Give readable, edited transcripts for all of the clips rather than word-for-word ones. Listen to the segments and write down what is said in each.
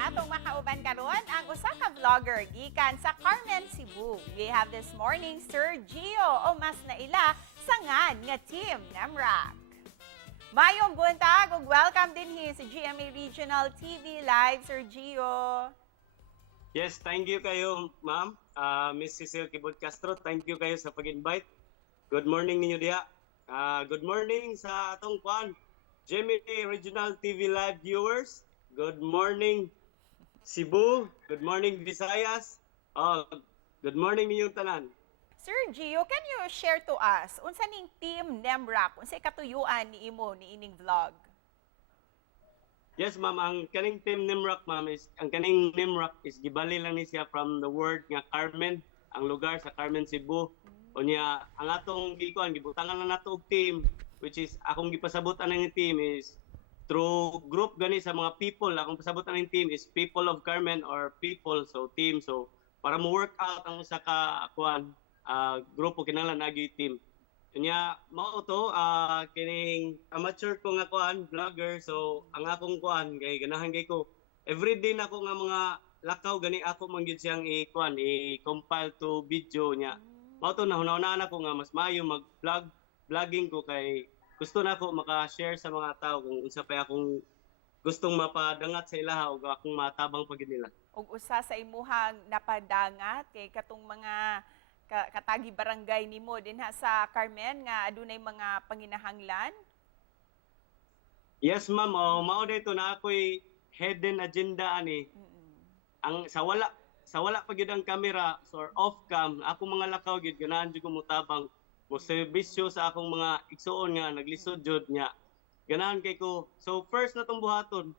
Atong makauban karon ang usa ka vlogger gikan sa Carmen, Cebu. We have this morning Sir Gio o mas naila sangan nga Team Nemrac. Mayong buntag ug welcome din hi sa GMA Regional TV Live, Sir Gio. Yes, thank you kayo, ma'am. Miss Cecil Kibot Castro, thank you kayo sa pag-invite. Good morning ninyo diha. Good morning sa atong GMA Regional TV Live viewers. Good morning Cebu. Good morning Visayas. Good morning ninyong tanan. Sir Gio, can you share to us unsa ning Team Nemrac? Unsay katuyuan ni imo ni ining vlog? Yes, ma'am. Ang kaning Team Nemrac, ma'am, ang kaning Nemrac is gibali lang ni siya from the word nga Carmen, ang lugar sa Carmen, Cebu. Unya, ang atong gikuan gibutangan na nato og team, which is akong gipasabutan ng team is through group gani sa mga people. Akong pasabutan ng team is people of Carmen or people, so team. So para mo work out ang usa ka kuan grupo kinahanglan nagi team. Unya mao to kining amateur ko nga kuan vlogger, so ang akong kuan kay ganahan kay ko everyday na ko nga mga lakaw gani ako man gyud siyang i-compile to video niya. Mao to nahuna-una ko nga mas maayo vlogging ko kay gusto na ko maka-share sa mga tao kung unsa pa akong gustong mapadangat sa ilaha o akong matabang pagid nila. Ug usa sa imuhang napadangat kay katong mga katagi barangay nimo dinha sa Carmen nga adunay mga panginahanglan? Yes, ma'am. Mao dito na ako'y hidden agenda ani. Ang sa wala pa gyud ang camera or off cam, ako mga lakaw gyud ganahan jud ko mutabang mo serbisyo sa akong mga igsuon nga naglisod jud nya. Ganahan kay ko. So first natong buhaton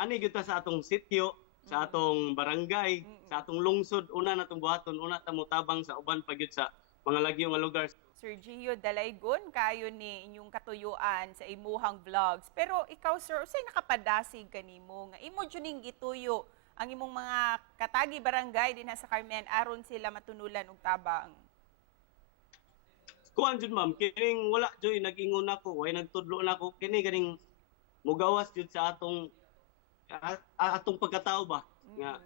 ani gyud ta sa atong sitio, sa atong barangay, sa atong lungsod, una natong buhaton, una ta mutabang sa uban pa gyud sa mga lagyo nga lugar. Sir Gio, dalaygon kayo ni inyong katuyuan sa imuhang vlogs. Pero ikaw, sir, usay nakapadasig kanimo nga imo jud ning gituyo ang imong mga katagi barangay dinha sa Carmen aron sila matunulan og tabang? Kuan jud ma'am, kining wala joy nag-ingon nako, way nagtudlo nako kini ganing mugawas jud sa atong pagkatao ba nga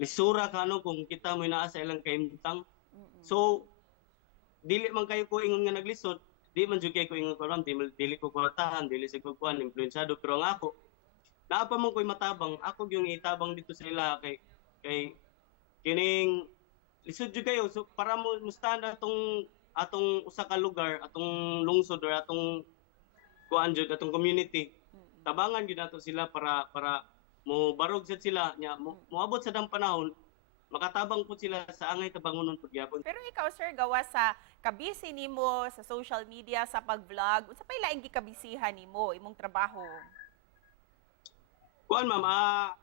lisura kano kung kita mo naa sa ilang kahimtang. So dili man kayo ko ingon nga naglisod, di man jud kay ko ingon karon dili ko kuratahan, dili sig ko kuan influensyado, pero ang ako naa pa man ko'y matabang, ako yung itabang dito sa ila kay kining lisod jud kayo, so para mo stand atong usa ka lugar, atong lungsod or atong kuan jud atong community. Tabangan gyud nato sila para mo barog sad sila nya moabot sa dang panahon makatabang po sila sa angay tabangonon pud gyapon. Pero ikaw, sir, gawa sa kabisi nimo sa social media, sa pag-vlog, unsa pay laing gikabisihan nimo imong trabaho? Kuan ma'am,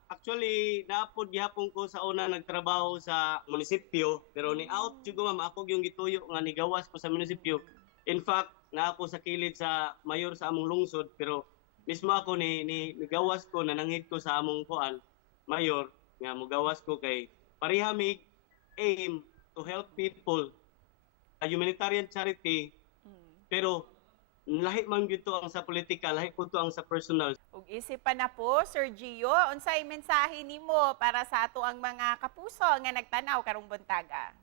actually naapod gihapon ko sa una nagtrabaho sa munisipyo, pero ni out jud ko ma'am, ako yung gituyo nga nigawas ko sa munisipyo. In fact, na ako sa kilid sa mayor sa among lungsod, pero mismo ako nigawas ko, nananghid ko sa among kuan mayor nga mugawas ko kay pareha mig aim to help people, a humanitarian charity, pero lahi man gyud to ang sa politika, lahi po to ang sa personal. Ug isipan na po, Sir Gio, unsay mensahe nimo para sa ato ang mga kapuso nga nagtanaw karong buntaga?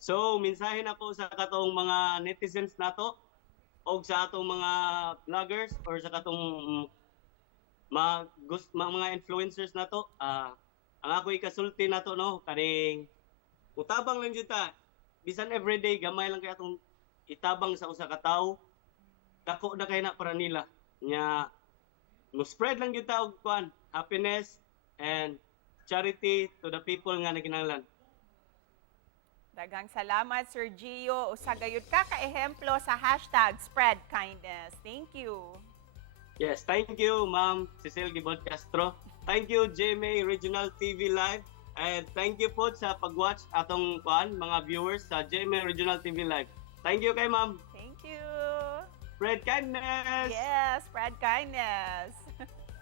So, mensahe na po sa katong mga netizens nato o sa atong mga vloggers or sa katong mga influencers nato. Ang ako ikasulti nato no, kaning utabang lang jud ta. Bisan everyday gamay lang kay atong itabang sa usa ka tawo. Dako na kay na para nila. Nya mo spread lang jud ta og kuan, happiness and charity to the people nga naginahanglan. Daghang salamat, Sir Gio. Usa gayud ka ka-ehemplo sa #SpreadKindness. Thank you. Yes, thank you, Ma'am Cecil Kibot Castro. Thank you, GMA Regional TV Live. And thank you po sa pag-watch atong mga viewers sa GMA Regional TV Live. Thank you kay Ma'am. Thank you. Spread kindness! Yes, spread kindness.